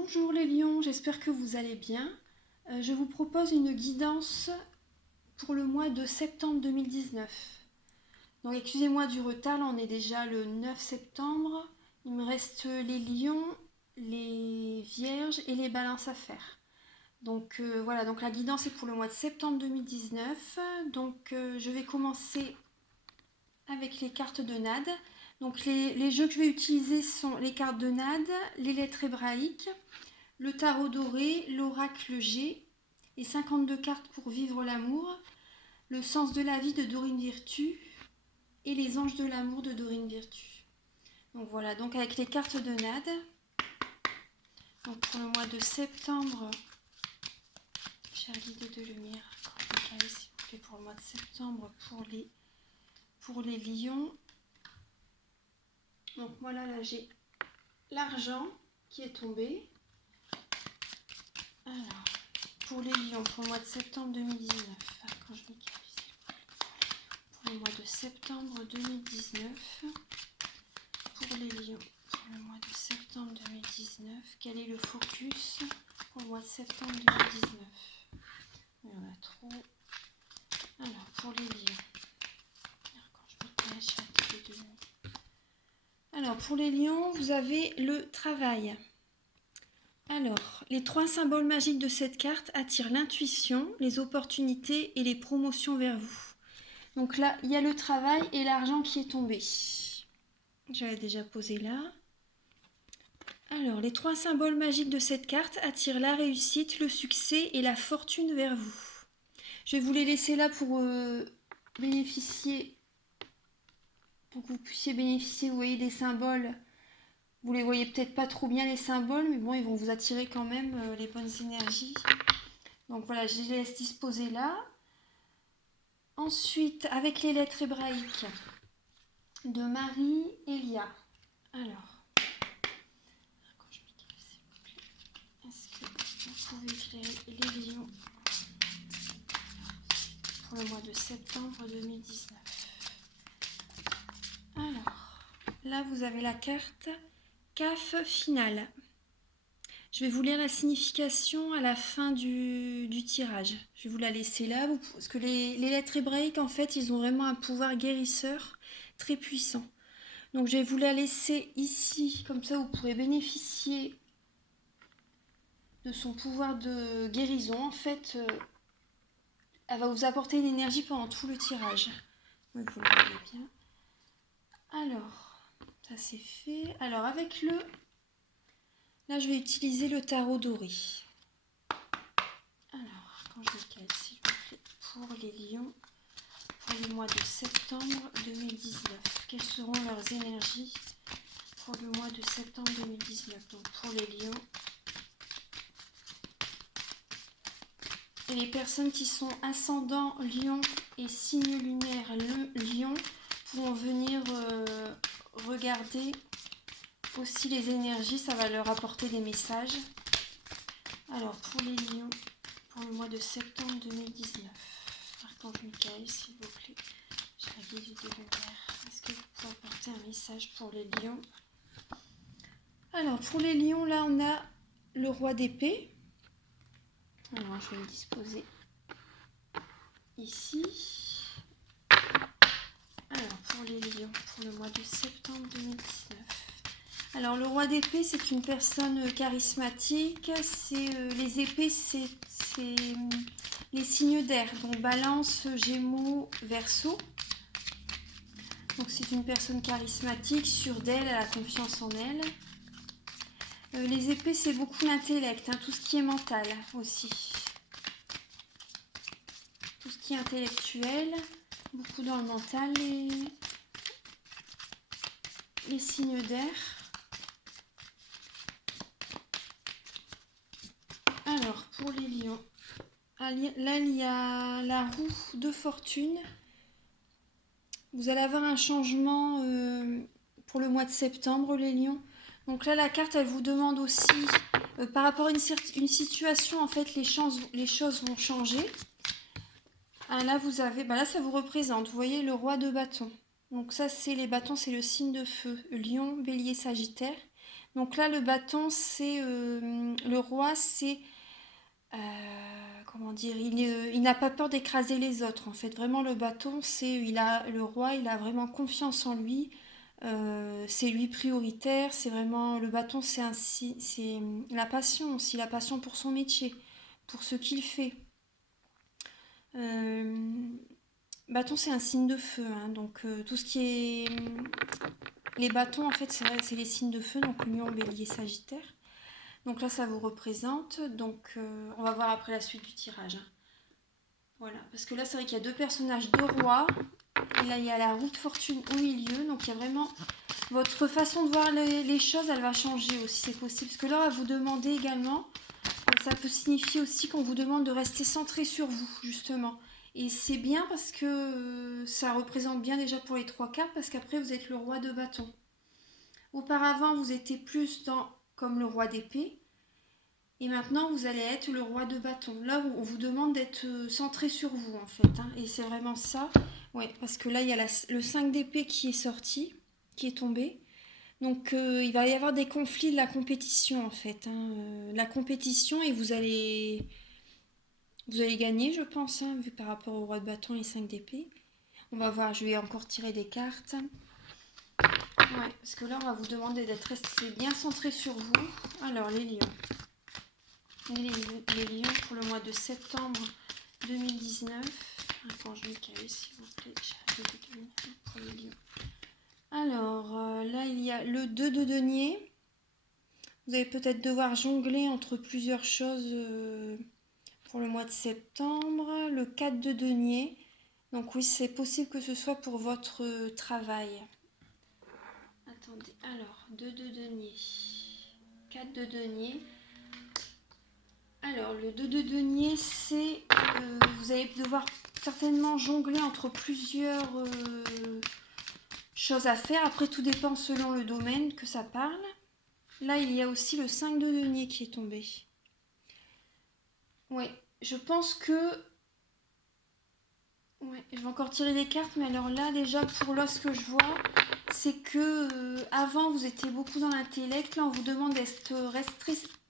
Bonjour les lions, j'espère que vous allez bien. Je vous propose une guidance pour le mois de septembre 2019. Donc excusez-moi du retard, là on est déjà le 9 septembre. Il me reste les lions, les vierges et les balances à faire. Donc voilà, donc la guidance est pour le mois de septembre 2019. Donc je vais commencer avec les cartes de Nade. Donc les jeux que je vais utiliser sont les cartes de Nade, les lettres hébraïques, le tarot doré, l'oracle G et 52 cartes pour vivre l'amour, le sens de la vie de Dorine Virtue et les anges de l'amour de Dorine Virtue. Donc voilà, donc avec les cartes de Nade, donc pour le mois de septembre, chère guide de lumière, s'il vous plaît, pour le mois de septembre, pour les lions. Donc moi là j'ai l'argent qui est tombé. Alors, pour les lions, pour le mois de septembre 2019, quand je m'y calme, pour le mois de septembre 2019, pour les lions, pour le mois de septembre 2019, quel est le focus pour le mois de septembre 2019? Il y en a trop. Alors, pour les lions, quand je me calme, je suis à de nuit. Alors, pour les lions, vous avez le travail. Alors, les 3 symboles magiques de cette carte attirent l'intuition, les opportunités et les promotions vers vous. Donc là, il y a le travail et l'argent qui est tombé. J'avais déjà posé là. Alors, les 3 symboles magiques de cette carte attirent la réussite, le succès et la fortune vers vous. Je vais vous les laisser là pour bénéficier, pour que vous puissiez bénéficier, vous voyez, des symboles. Vous les voyez peut-être pas trop bien les symboles, mais bon, ils vont vous attirer quand même les bonnes énergies. Donc voilà, je les laisse disposer là. Ensuite, avec les lettres hébraïques de Marie Elia. Alors, est-ce que vous pouvez éclairer les lions pour le mois de septembre 2019? Alors, là vous avez la carte CAF finale. Je vais vous lire la signification à la fin du tirage. Je vais vous la laisser là, parce que les lettres hébraïques, en fait, ils ont vraiment un pouvoir guérisseur très puissant. Donc je vais vous la laisser ici, comme ça vous pourrez bénéficier de son pouvoir de guérison. En fait, elle va vous apporter une énergie pendant tout le tirage. Donc vous le voyez bien. Alors, ça c'est fait. Alors avec là je vais utiliser le tarot doré. Alors, quand je le cale, s'il vous plaît, pour les lions, pour le mois de septembre 2019, quelles seront leurs énergies pour le mois de septembre 2019? Donc pour les lions, et les personnes qui sont ascendant lion et signe lunaire le lion pourront venir regarder aussi les énergies, ça va leur apporter des messages. Alors pour les lions, pour le mois de septembre 2019, Archange Michael, s'il vous plaît, j'ai la guide de lumière, est-ce que vous pouvez apporter un message pour les lions? Alors pour les lions, là on a le roi d'épée. Alors je vais le disposer ici. Alors pour les lions, pour le mois de septembre 2019. Alors le roi d'épée, c'est une personne charismatique. Les épées, c'est les signes d'air, donc Balance, Gémeaux, Verseau. Donc c'est une personne charismatique, sûre d'elle, elle a confiance en elle. Les épées, c'est beaucoup l'intellect, tout ce qui est mental aussi. Tout ce qui est intellectuel, beaucoup dans le mental, les signes d'air. Alors, pour les lions, là, il y a la roue de fortune. Vous allez avoir un changement pour le mois de septembre, les lions. Donc là, la carte, elle vous demande aussi, par rapport à une situation, en fait, les choses vont changer. Ah, là, vous avez, là, ça vous représente, vous voyez, le roi de bâton. Donc ça, c'est les bâtons, c'est le signe de feu. Lion, bélier, sagittaire. Donc là, le bâton, c'est le roi, c'est comment dire, il n'a pas peur d'écraser les autres. En fait, vraiment, le bâton, c'est le roi, il a vraiment confiance en lui. C'est lui prioritaire. C'est vraiment le bâton, c'est la passion aussi, la passion pour son métier, pour ce qu'il fait. Euh, Bâton, c'est un signe de feu, hein, donc tout ce qui est les bâtons, en fait, c'est les signes de feu, donc Lion, Bélier, Sagittaire. Donc là, ça vous représente. Donc, on va voir après la suite du tirage, hein. Voilà, parce que là, c'est vrai qu'il y a deux personnages, deux rois. Et là, il y a la roue de fortune au milieu. Donc, il y a vraiment votre façon de voir les choses, elle va changer aussi, c'est possible. Parce que là, on va vous demander également, ça peut signifier aussi qu'on vous demande de rester centré sur vous, justement. Et c'est bien parce que ça représente bien déjà pour les trois cartes, parce qu'après, vous êtes le roi de bâton. Auparavant, vous étiez plus comme le roi d'épée. Et maintenant, vous allez être le roi de bâton. Là, on vous demande d'être centré sur vous, en fait, hein. Et c'est vraiment ça. Ouais, parce que là, il y a le 5 d'épée qui est sorti, qui est tombé. Donc, il va y avoir des conflits de la compétition, en fait, hein. La compétition, et vous allez gagner, je pense, hein, vu par rapport au roi de bâton et 5 d'épée. On va voir, je vais encore tirer des cartes. Ouais, parce que là, on va vous demander d'être resté bien centré sur vous. Alors, les lions. Les lions pour le mois de septembre 2019. Archange Michael, s'il vous plaît. Pour les lions. Alors, là, il y a le 2 de denier. Vous allez peut-être devoir jongler entre plusieurs choses pour le mois de septembre. Le 4 de denier. Donc oui, c'est possible que ce soit pour votre travail. Attendez, alors, 2 de denier. 4 de denier. Alors, le 2 de denier, c'est... vous allez devoir certainement jongler entre plusieurs choses à faire. Après, tout dépend selon le domaine que ça parle. Là, il y a aussi le 5 de denier qui est tombé. Ouais, je pense que... Ouais, je vais encore tirer des cartes, mais alors là, déjà, pour là, ce que je vois, c'est que avant, vous étiez beaucoup dans l'intellect. Là, on vous demande d'être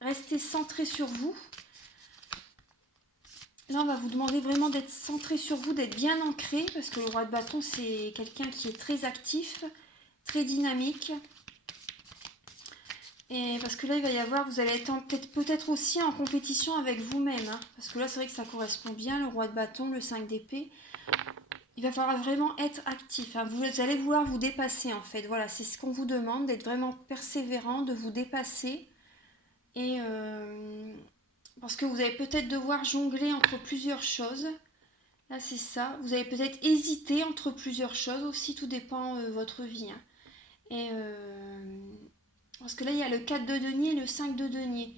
rester centré sur vous. Là, on va vous demander vraiment d'être centré sur vous, d'être bien ancré, parce que le roi de bâton, c'est quelqu'un qui est très actif, très dynamique. Et parce que là, il va y avoir, vous allez être peut-être aussi en compétition avec vous-même, hein, parce que là, c'est vrai que ça correspond bien, le roi de bâton, le 5 d'épée. Il va falloir vraiment être actif, hein. Vous allez vouloir vous dépasser, en fait. Voilà, c'est ce qu'on vous demande, d'être vraiment persévérant, de vous dépasser. Et parce que vous allez peut-être devoir jongler entre plusieurs choses. Là, c'est ça. Vous allez peut-être hésiter entre plusieurs choses aussi, tout dépend de votre vie, hein. Et parce que là, il y a le 4 de denier et le 5 de denier.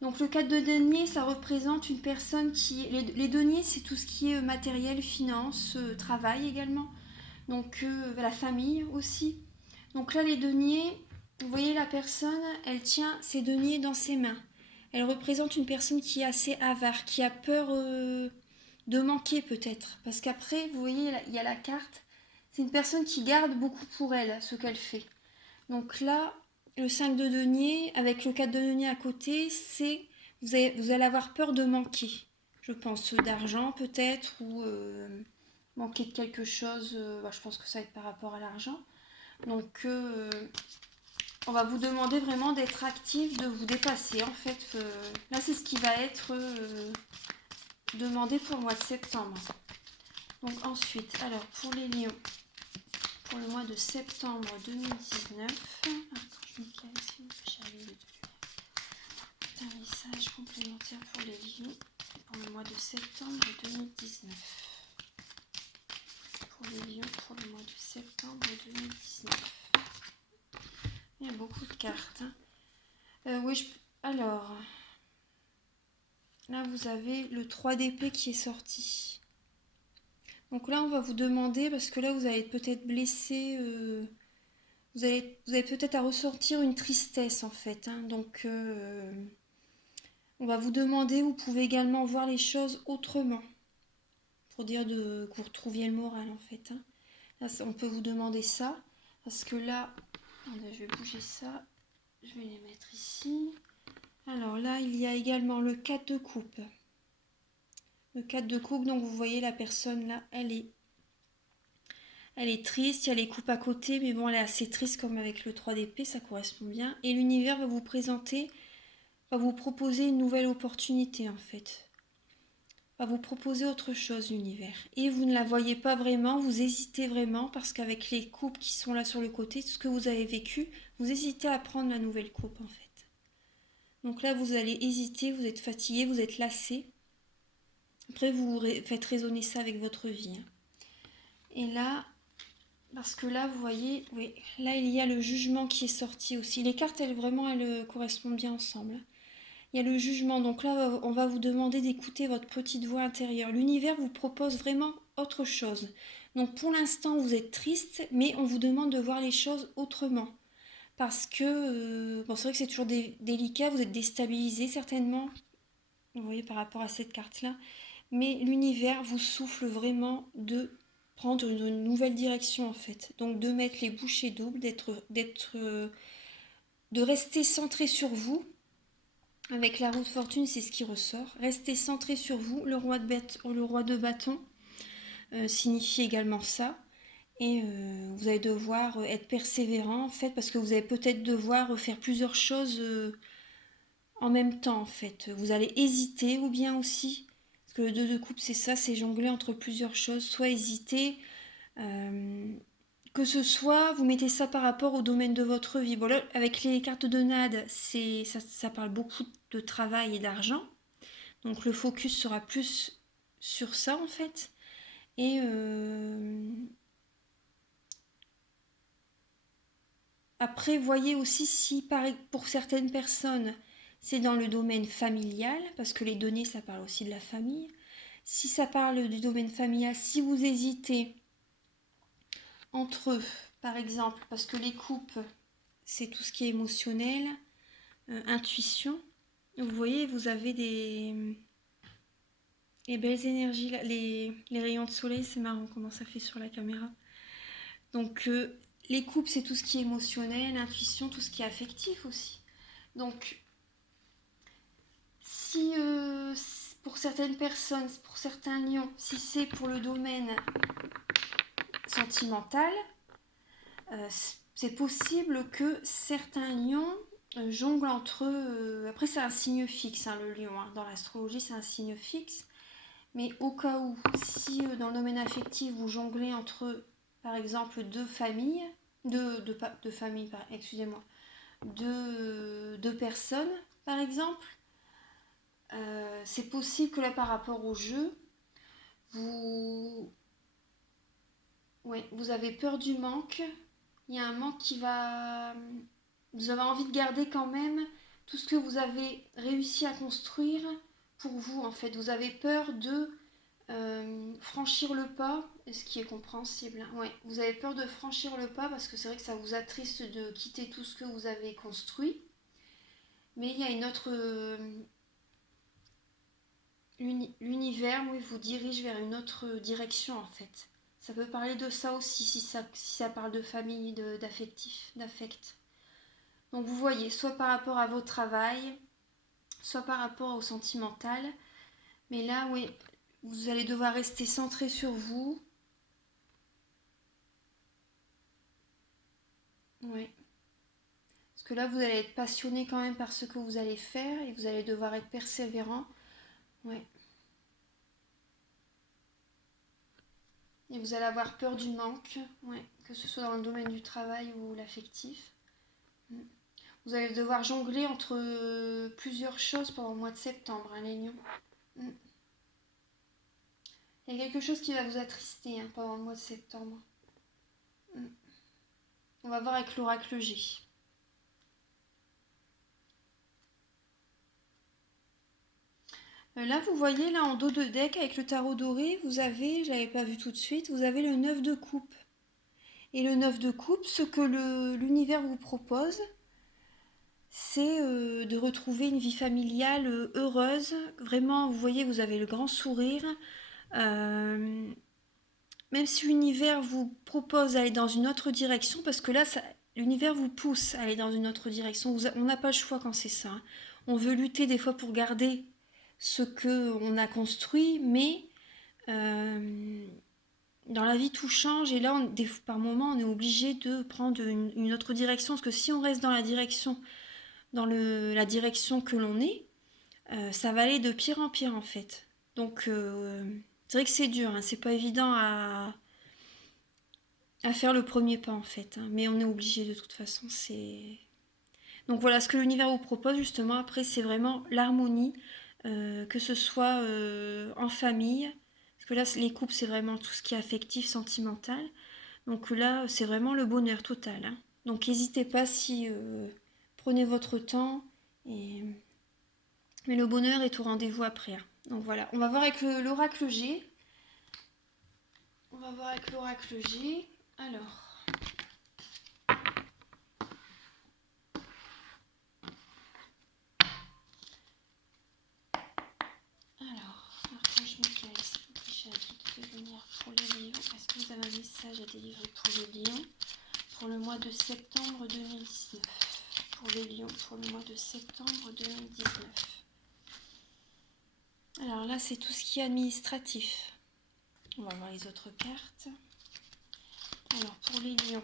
Donc le 4 de denier, ça représente une personne qui... Les deniers, c'est tout ce qui est matériel, finance, travail également. Donc la famille aussi. Donc là, les deniers, vous voyez la personne, elle tient ses deniers dans ses mains. Elle représente une personne qui est assez avare, qui a peur de manquer peut-être. Parce qu'après, vous voyez, il y a la carte. C'est une personne qui garde beaucoup pour elle, ce qu'elle fait. Donc là, le 5 de denier, avec le 4 de denier à côté, c'est vous allez avoir peur de manquer. Je pense d'argent peut-être, ou manquer de quelque chose. Je pense que ça va être par rapport à l'argent. Donc on va vous demander vraiment d'être actif, de vous dépasser. En fait, là, c'est ce qui va être demandé pour le mois de septembre. Donc ensuite, alors pour les lions, pour le mois de septembre 2019, un message complémentaire pour les lions pour le mois de septembre 2019. Pour les lions pour le mois de septembre 2019. Il y a beaucoup de cartes, hein. Oui, alors, là vous avez le 3 d'épée qui est sorti. Donc là on va vous demander, parce que là vous allez être peut-être blessé, vous avez peut-être à ressortir une tristesse en fait, hein. Donc on va vous demander, vous pouvez également voir les choses autrement, pour dire que vous retrouviez le moral en fait, hein. Là, on peut vous demander ça, parce que là, je vais bouger ça. je vais les mettre ici. Alors là, il y a également le 4 de coupe. Le 4 de coupe, donc vous voyez la personne là, elle est triste, il y a les coupes à côté, mais bon, elle est assez triste comme avec le 3 d'épée, ça correspond bien. Et l'univers va vous présenter, va vous proposer une nouvelle opportunité en fait. Va vous proposer autre chose l'univers. Et vous ne la voyez pas vraiment, vous hésitez vraiment parce qu'avec les coupes qui sont là sur le côté, tout ce que vous avez vécu, vous hésitez à prendre la nouvelle coupe en fait. Donc là, vous allez hésiter, vous êtes fatigué, vous êtes lassé. Après, vous faites résonner ça avec votre vie. Et là, parce que là, vous voyez, oui, là, il y a le jugement qui est sorti aussi. Les cartes, elles correspondent bien ensemble. Il y a le jugement. Donc là, on va vous demander d'écouter votre petite voix intérieure. L'univers vous propose vraiment autre chose. Donc pour l'instant, vous êtes triste, mais on vous demande de voir les choses autrement. Parce que, bon, c'est vrai que c'est toujours délicat, vous êtes déstabilisé certainement, vous voyez, par rapport à cette carte-là. Mais l'univers vous souffle vraiment de prendre une nouvelle direction en fait. Donc de mettre les bouchées doubles, de rester centré sur vous. Avec la roue de fortune, c'est ce qui ressort. Restez centré sur vous. Le roi de bâton signifie également ça. Et vous allez devoir être persévérant en fait, parce que vous allez peut-être devoir faire plusieurs choses en même temps en fait. Vous allez hésiter ou bien aussi, parce que le 2 de coupe c'est ça, c'est jongler entre plusieurs choses, soit hésiter, que ce soit, vous mettez ça par rapport au domaine de votre vie. Bon là, avec les cartes de NAD, ça parle beaucoup de travail et d'argent, donc le focus sera plus sur ça en fait. Et après, voyez aussi si pour certaines personnes, c'est dans le domaine familial, parce que les données, ça parle aussi de la famille. Si ça parle du domaine familial, si vous hésitez entre eux, par exemple, parce que les coupes, c'est tout ce qui est émotionnel, intuition. Vous voyez, vous avez les belles énergies, là, les rayons de soleil, c'est marrant comment ça fait sur la caméra. Donc, les coupes, c'est tout ce qui est émotionnel, intuition, tout ce qui est affectif aussi. Donc, si pour certaines personnes, pour certains lions, si c'est pour le domaine sentimental, c'est possible que certains lions jonglent entre eux. Après, c'est un signe fixe, hein, le lion. Hein. Dans l'astrologie, c'est un signe fixe. Mais au cas où, si dans le domaine affectif, vous jonglez entre, par exemple, deux familles, excusez-moi, deux personnes, par exemple, c'est possible que là, par rapport au jeu, vous avez peur du manque. Il y a un manque qui va... Vous avez envie de garder quand même tout ce que vous avez réussi à construire pour vous, en fait. Vous avez peur de franchir le pas, ce qui est compréhensible. Hein. Ouais, vous avez peur de franchir le pas parce que c'est vrai que ça vous attriste de quitter tout ce que vous avez construit. Mais il y a une autre... l'univers, oui, vous dirige vers une autre direction, en fait. Ça peut parler de ça aussi, si ça parle de famille, d'affectif, d'affect. Donc vous voyez, soit par rapport à votre travail, soit par rapport au sentimental. Mais là, oui, vous allez devoir rester centré sur vous. Oui. Parce que là, vous allez être passionné quand même par ce que vous allez faire et vous allez devoir être persévérant. Oui. Et vous allez avoir peur du manque, ouais, que ce soit dans le domaine du travail ou l'affectif. Vous allez devoir jongler entre plusieurs choses pendant le mois de septembre, hein, les lions. Il y a quelque chose qui va vous attrister hein, pendant le mois de septembre. On va voir avec l'oracle G. Là, vous voyez, là en dos de deck, avec le tarot doré, vous avez, je ne l'avais pas vu tout de suite, vous avez le 9 de coupe. Et le 9 de coupe, ce que l'univers vous propose, c'est de retrouver une vie familiale heureuse. Vraiment, vous voyez, vous avez le grand sourire. Même si l'univers vous propose d'aller dans une autre direction, parce que là, l'univers vous pousse à aller dans une autre direction. On n'a pas le choix quand c'est ça, hein. On veut lutter des fois pour garder ce qu'on a construit, mais dans la vie tout change et là par moment on est obligé de prendre une autre direction, parce que si on reste dans la direction la direction que l'on est, ça va aller de pire en pire en fait. Donc c'est vrai que c'est dur, hein, c'est pas évident à faire le premier pas en fait, hein, mais on est obligé de toute façon. Donc voilà, ce que l'univers vous propose justement après, c'est vraiment l'harmonie, que ce soit en famille, parce que là les couples c'est vraiment tout ce qui est affectif, sentimental. Donc là c'est vraiment le bonheur total, hein. Donc n'hésitez pas, si prenez votre temps, mais le bonheur est au rendez-vous après, hein. Donc voilà, on va voir avec l'oracle G. On va voir avec l'oracle G. Alors, Archange Michael, s'il vous plaît, j'ai la de lumière pour les lions. Est-ce que vous avez un message à délivrer pour les lions pour le mois de septembre 2019? Pour les lions, pour le mois de septembre 2019. Alors là, c'est tout ce qui est administratif. On va voir les autres cartes. Alors, pour les lions,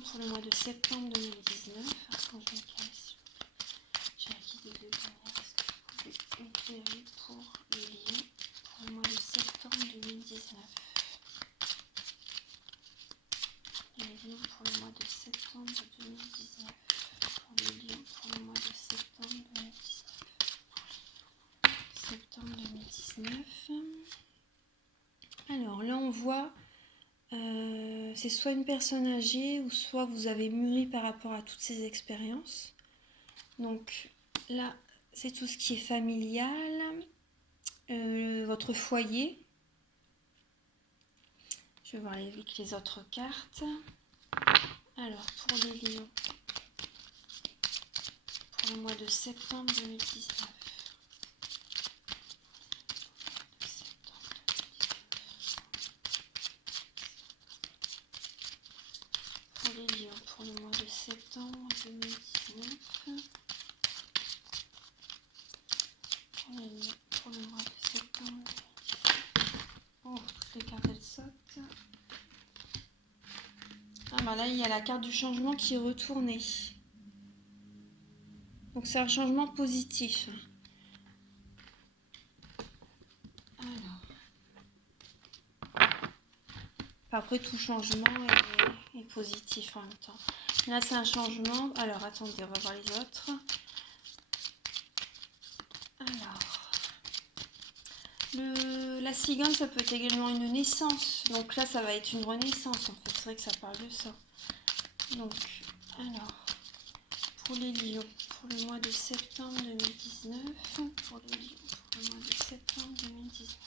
pour le mois de septembre 2019, Archange Michael, j'ai la guide de lumière. Est-ce que vous pouvez éclairer pour les lions pour le mois de septembre 2019? Les lions pour le mois de septembre 2019. Pour les lions pour le mois de septembre 2019. Septembre 2019. Alors là on voit, c'est soit une personne âgée ou soit vous avez mûri par rapport à toutes ces expériences. Donc là c'est tout ce qui est familial, votre foyer. Je vais voir avec les autres cartes. Alors pour les lions, pour le mois de septembre 2019. Pour les lions, pour le mois de septembre 2019. Pour les lions, pour le mois de septembre 2019. Oh, toutes les cartes elles sautent. Ah bah là il y a la carte du changement qui est retournée. Donc c'est un changement positif. Alors. Après tout changement est positif en même temps. Là c'est un changement. Alors attendez, on va voir les autres. Alors. La cigogne, ça peut être également une naissance. Donc là, ça va être une renaissance. En fait, c'est vrai que ça parle de ça. Donc, alors, pour les lions, pour le mois de septembre 2019. Pour les lions, pour le mois de septembre 2019.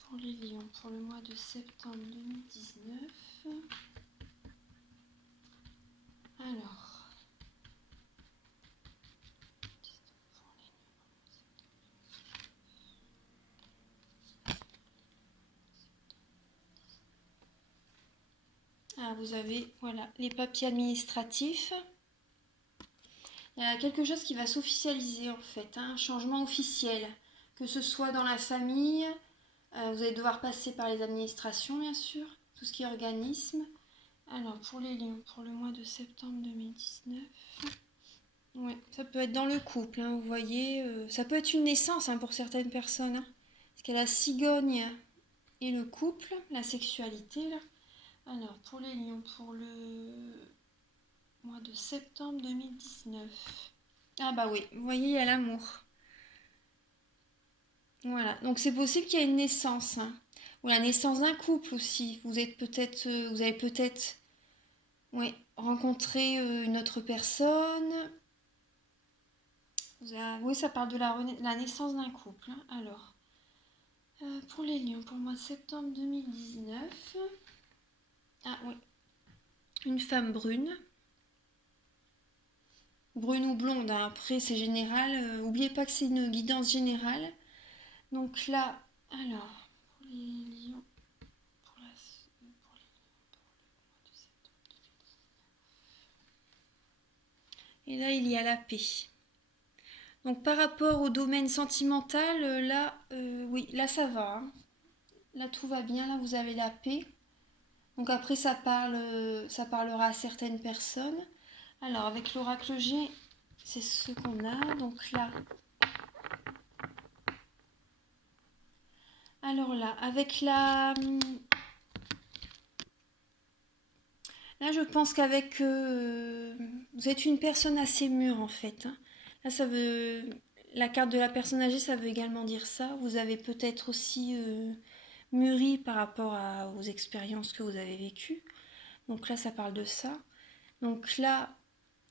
Pour les lions, pour le mois de septembre 2019. Alors. Ah, vous avez, voilà, les papiers administratifs. Il y a quelque chose qui va s'officialiser en fait, hein, un changement officiel. Que ce soit dans la famille, vous allez devoir passer par les administrations bien sûr, tout ce qui est organisme. Alors pour les lions, pour le mois de septembre 2019, ouais, ça peut être dans le couple, hein, vous voyez, ça peut être une naissance, hein, pour certaines personnes, hein, parce qu'il y a la cigogne et le couple, la sexualité là. Alors pour les lions, pour le mois de septembre 2019. Ah bah oui, vous voyez, il y a l'amour. Voilà, donc c'est possible qu'il y ait une naissance, hein. Ou la naissance d'un couple aussi. Vous avez peut-être, oui, rencontré une autre personne. Oui, ça parle de la naissance d'un couple, hein. Alors, Pour les lions, pour le mois de septembre 2019. Ah oui. Une femme brune. Brune ou blonde, hein. Après c'est général. N'oubliez pas que c'est une guidance générale. Donc là, alors, pour les lions, pour les lions, pour le mois de septembre. Et là, il y a la paix. Donc par rapport au domaine sentimental, là, oui, là ça va, hein. Là tout va bien, là vous avez la paix. Donc après ça parlera à certaines personnes. Alors avec l'oracle G, c'est ce qu'on a. Donc là, alors là, avec la... Là je pense qu'avec... vous êtes une personne assez mûre en fait, hein. Là ça veut... La carte de la personne âgée, ça veut également dire ça. Vous avez peut-être aussi mûri par rapport aux expériences que vous avez vécues. Donc là, ça parle de ça. Donc là,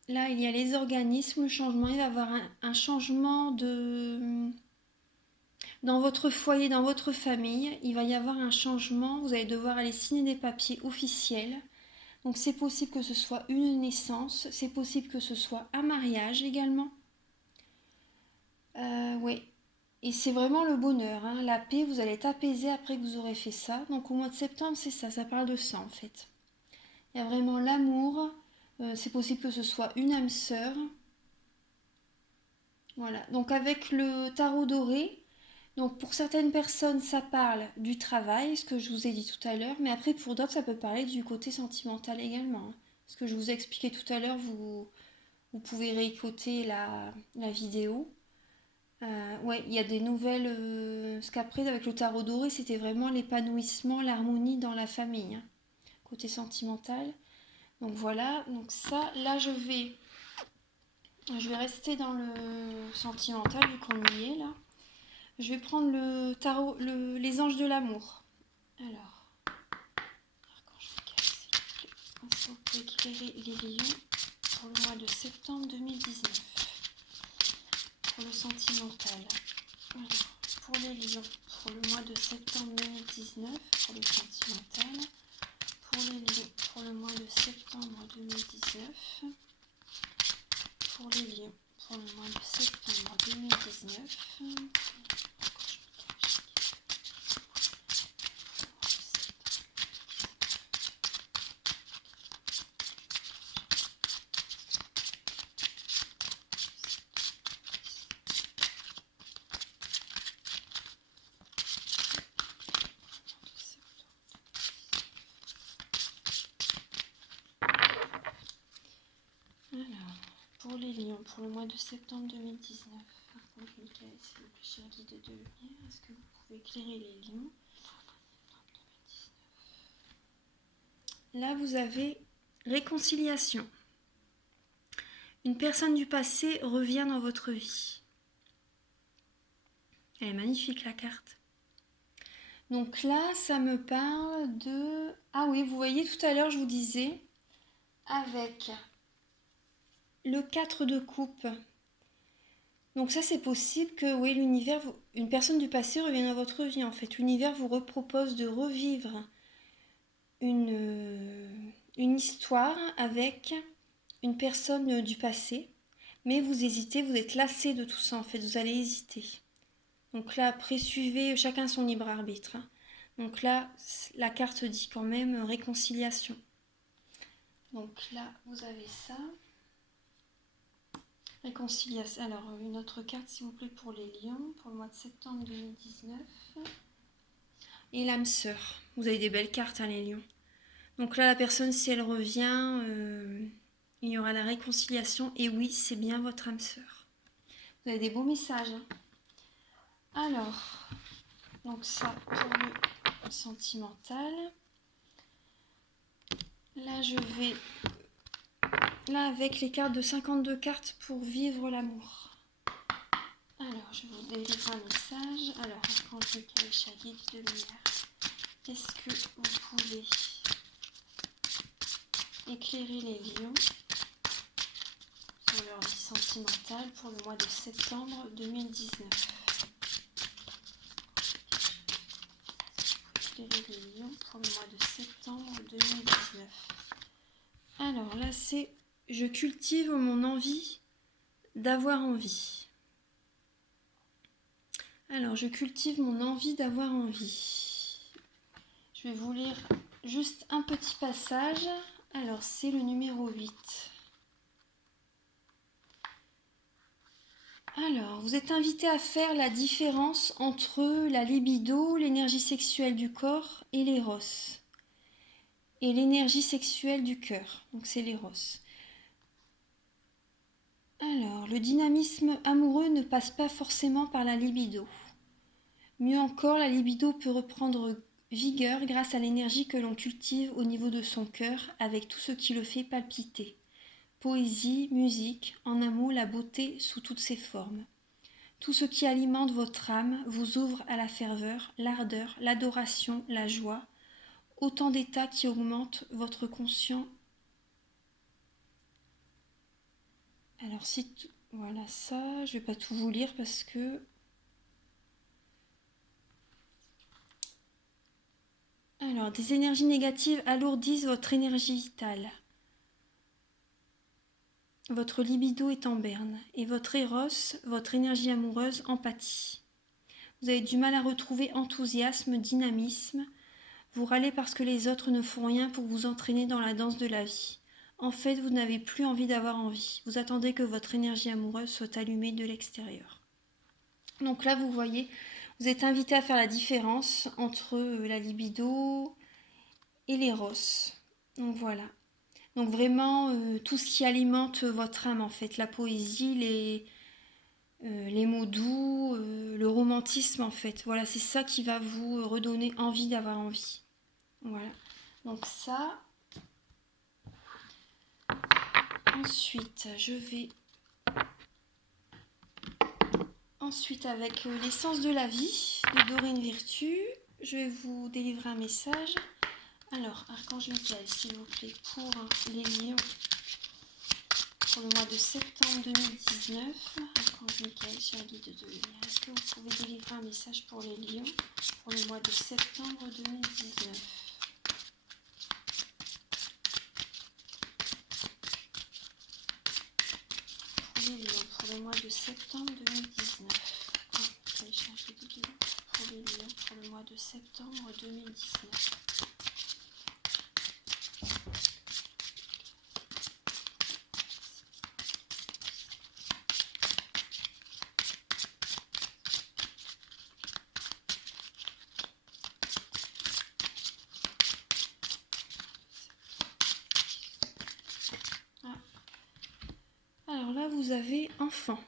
il y a les organismes, le changement. Il va y avoir un changement dans votre foyer, dans votre famille. Il va y avoir un changement. Vous allez devoir aller signer des papiers officiels. Donc c'est possible que ce soit une naissance. C'est possible que ce soit un mariage également. Oui. Et c'est vraiment le bonheur, hein. La paix, vous allez être apaisé après que vous aurez fait ça. Donc au mois de septembre, c'est ça. Ça parle de ça en fait. Il y a vraiment l'amour. C'est possible que ce soit une âme sœur. Voilà. Donc avec le tarot doré, donc pour certaines personnes, ça parle du travail, ce que je vous ai dit tout à l'heure. Mais après, pour d'autres, ça peut parler du côté sentimental également, hein. Ce que je vous ai expliqué tout à l'heure, vous pouvez réécouter la vidéo. Ouais, il y a des nouvelles. Parce qu'après, avec le tarot doré, c'était vraiment l'épanouissement, l'harmonie dans la famille, hein, côté sentimental. Donc voilà, donc ça, là je vais rester dans le sentimental vu qu'on y est là. Je vais prendre le tarot, les anges de l'amour. Alors, archange Michael, s'il vous plaît, est-ce que vous pouvez éclairer les lions pour le mois de septembre 2019 pour le sentimental. Alors, pour les lions pour le mois de septembre 2019 pour le sentimental. Pour les lions pour le mois de septembre 2019. Pour les lions pour le mois de septembre 2019. Alors, pour les lions, pour le mois de septembre 2019, Archange Michael, s'il vous plaît, cher guide de lumière, est-ce que vous pouvez éclairer les lions? Là, vous avez réconciliation. Une personne du passé revient dans votre vie. Elle est magnifique, la carte. Donc là, ça me parle de... Ah oui, vous voyez, tout à l'heure, je vous disais, avec le 4 de coupe. Donc ça, c'est possible que, oui, l'univers, une personne du passé revienne dans votre vie, en fait. L'univers vous repropose de revivre une histoire avec une personne du passé, mais vous hésitez, vous êtes lassé de tout ça, en fait, vous allez hésiter. Donc là, après, suivez chacun son libre arbitre, hein. Donc là, la carte dit quand même réconciliation. Donc là, vous avez ça. Réconciliation. Alors, une autre carte, s'il vous plaît, pour les lions, pour le mois de septembre 2019. Et l'âme sœur. Vous avez des belles cartes, hein, les lions. Donc là, la personne, si elle revient, il y aura la réconciliation. Et oui, c'est bien votre âme sœur. Vous avez des beaux messages, hein. Alors, donc ça pour le sentimental. Là, je vais... Là, avec les cartes de 52 cartes pour vivre l'amour. Alors, je vous délivre un message. Alors, Archange Michael, cher guide de lumière, est-ce que vous pouvez éclairer les lions sur leur vie sentimentale pour le mois de septembre 2019? les lions pour le mois de septembre 2019. Alors là, c'est je cultive mon envie d'avoir envie. Alors, je cultive mon envie d'avoir envie. Je vais vous lire juste un petit passage. Alors, c'est le numéro 8. Alors, vous êtes invité à faire la différence entre la libido, l'énergie sexuelle du corps, et l'éros. Et l'énergie sexuelle du cœur. Donc, c'est l'éros. Alors, le dynamisme amoureux ne passe pas forcément par la libido. Mieux encore, la libido peut reprendre vigueur grâce à l'énergie que l'on cultive au niveau de son cœur avec tout ce qui le fait palpiter. Poésie, musique, en un mot la beauté sous toutes ses formes. Tout ce qui alimente votre âme vous ouvre à la ferveur, l'ardeur, l'adoration, la joie, autant d'états qui augmentent votre conscient. Alors voilà ça, je vais pas tout vous lire parce que alors des énergies négatives alourdissent votre énergie vitale. Votre libido est en berne et votre éros, votre énergie amoureuse, en pâtit. Vous avez du mal à retrouver enthousiasme, dynamisme. Vous râlez parce que les autres ne font rien pour vous entraîner dans la danse de la vie. En fait, vous n'avez plus envie d'avoir envie. Vous attendez que votre énergie amoureuse soit allumée de l'extérieur. Donc là, vous voyez, vous êtes invité à faire la différence entre la libido et l'éros. Donc voilà. Donc vraiment, tout ce qui alimente votre âme, en fait. La poésie, les mots doux, le romantisme, en fait. Voilà, c'est ça qui va vous redonner envie d'avoir envie. Voilà. Donc ça. Ensuite, je vais... Ensuite, avec l'essence de la vie de Dorine Virtue, je vais vous délivrer un message. Alors, Archange Michael, s'il vous plaît, pour les lions. Pour le mois de septembre 2019, Archange Michael, cher guide de lumière, est-ce que vous pouvez délivrer un message pour les lions pour le mois de septembre 2019? Pour les lions, pour le mois de septembre 2019. Archange Michael, cher guide de lumière, pour les lions, pour le mois de septembre 2019. Alors là, vous avez enfant.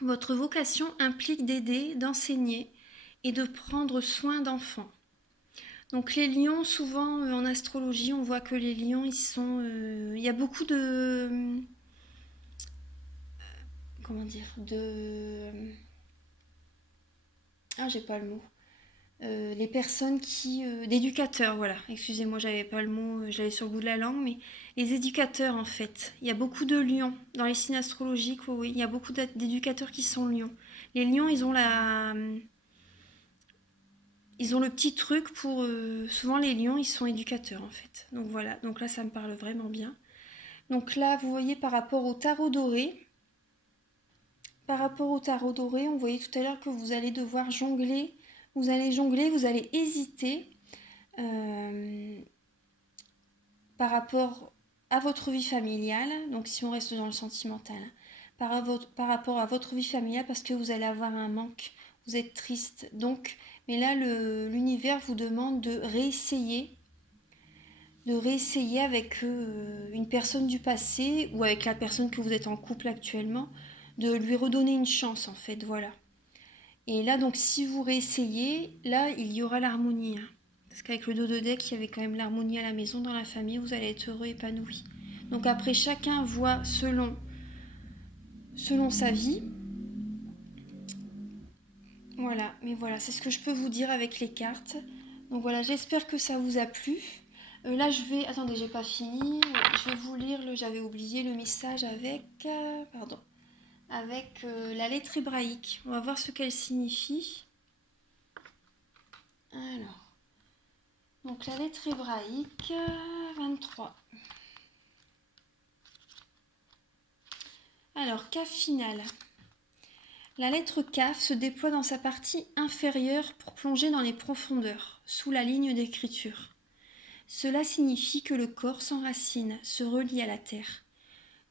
Votre vocation implique d'aider, d'enseigner et de prendre soin d'enfants. Donc les lions, souvent en astrologie, on voit que les lions, ils sont... il y a beaucoup de... comment dire, j'ai pas le mot. Les personnes qui... d'éducateurs, voilà. Excusez-moi, j'avais pas le mot, j'avais sur le bout de la langue, mais les éducateurs, en fait. Il y a beaucoup de lions. Dans les signes astrologiques, oui, il y a beaucoup d'éducateurs qui sont lions. Les lions, ils ont le petit truc pour... souvent, les lions, ils sont éducateurs, en fait. Donc voilà, donc là, ça me parle vraiment bien. Donc là, vous voyez, par rapport au tarot doré, on voyait tout à l'heure que vous allez devoir jongler. Vous allez hésiter par rapport à votre vie familiale. Donc si on reste dans le sentimental, par rapport à votre vie familiale, parce que vous allez avoir un manque, vous êtes triste. Donc, mais là, l'univers vous demande de réessayer avec une personne du passé ou avec la personne que vous êtes en couple actuellement, de lui redonner une chance, en fait, voilà. Et là, donc, si vous réessayez, là, il y aura l'harmonie. Parce qu'avec le dos de deck, il y avait quand même l'harmonie à la maison, dans la famille, vous allez être heureux, épanoui. Donc après, chacun voit selon sa vie. Voilà, mais voilà, c'est ce que je peux vous dire avec les cartes. Donc voilà, j'espère que ça vous a plu. Là, attendez, j'ai pas fini. Je vais vous lire, j'avais oublié le message avec... avec la lettre hébraïque. On va voir ce qu'elle signifie. Alors, Donc la lettre hébraïque 23. Alors, Kaf final. La lettre Kaf se déploie dans sa partie inférieure pour plonger dans les profondeurs, sous la ligne d'écriture. Cela signifie que le corps s'enracine, se relie à la terre.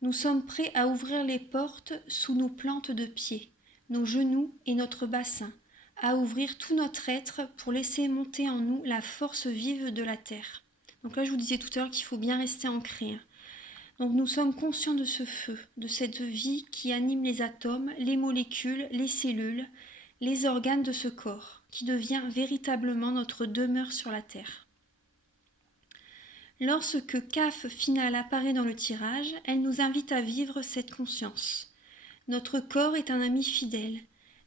Nous sommes prêts à ouvrir les portes sous nos plantes de pied, nos genoux et notre bassin, à ouvrir tout notre être pour laisser monter en nous la force vive de la terre. Donc là, je vous disais tout à l'heure qu'il faut bien rester ancré. Donc nous sommes conscients de ce feu, de cette vie qui anime les atomes, les molécules, les cellules, les organes de ce corps, qui devient véritablement notre demeure sur la terre. Lorsque Kaf final apparaît dans le tirage, elle nous invite à vivre cette conscience. Notre corps est un ami fidèle.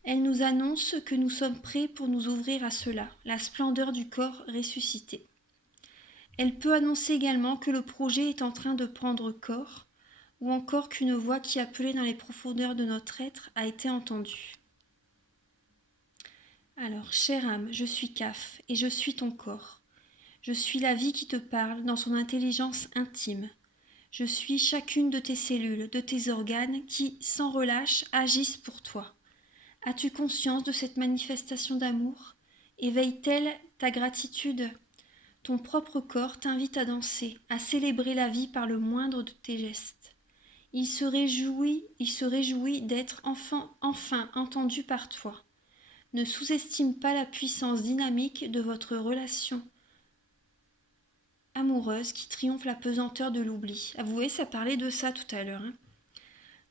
Elle nous annonce que nous sommes prêts pour nous ouvrir à cela, la splendeur du corps ressuscité. Elle peut annoncer également que le projet est en train de prendre corps, ou encore qu'une voix qui appelait dans les profondeurs de notre être a été entendue. Alors, chère âme, je suis Kaf, et je suis ton corps. Je suis la vie qui te parle dans son intelligence intime. Je suis chacune de tes cellules, de tes organes qui, sans relâche, agissent pour toi. As-tu conscience de cette manifestation d'amour? Éveille-t-elle ta gratitude? Ton propre corps t'invite à danser, à célébrer la vie par le moindre de tes gestes. Il se réjouit d'être enfin entendu par toi. Ne sous-estime pas la puissance dynamique de votre relation amoureuse qui triomphe la pesanteur de l'oubli. Ah, vous voyez, ça parlait de ça tout à l'heure. Hein.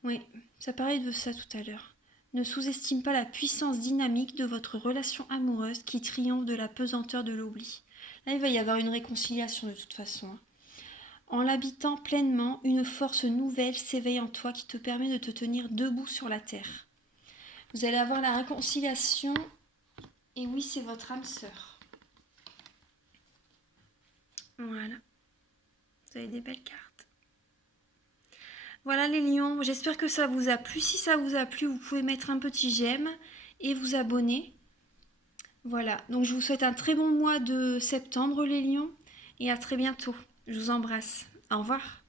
Oui, ça parlait de ça tout à l'heure. Ne sous-estime pas la puissance dynamique de votre relation amoureuse qui triomphe de la pesanteur de l'oubli. Là, il va y avoir une réconciliation de toute façon. Hein. En l'habitant pleinement, une force nouvelle s'éveille en toi qui te permet de te tenir debout sur la terre. Vous allez avoir la réconciliation. Et oui, c'est votre âme sœur. Voilà. Vous avez des belles cartes. Voilà les lions, j'espère que ça vous a plu. Si ça vous a plu, vous pouvez mettre un petit j'aime et vous abonner. Voilà, donc je vous souhaite un très bon mois de septembre les lions et à très bientôt. Je vous embrasse. Au revoir.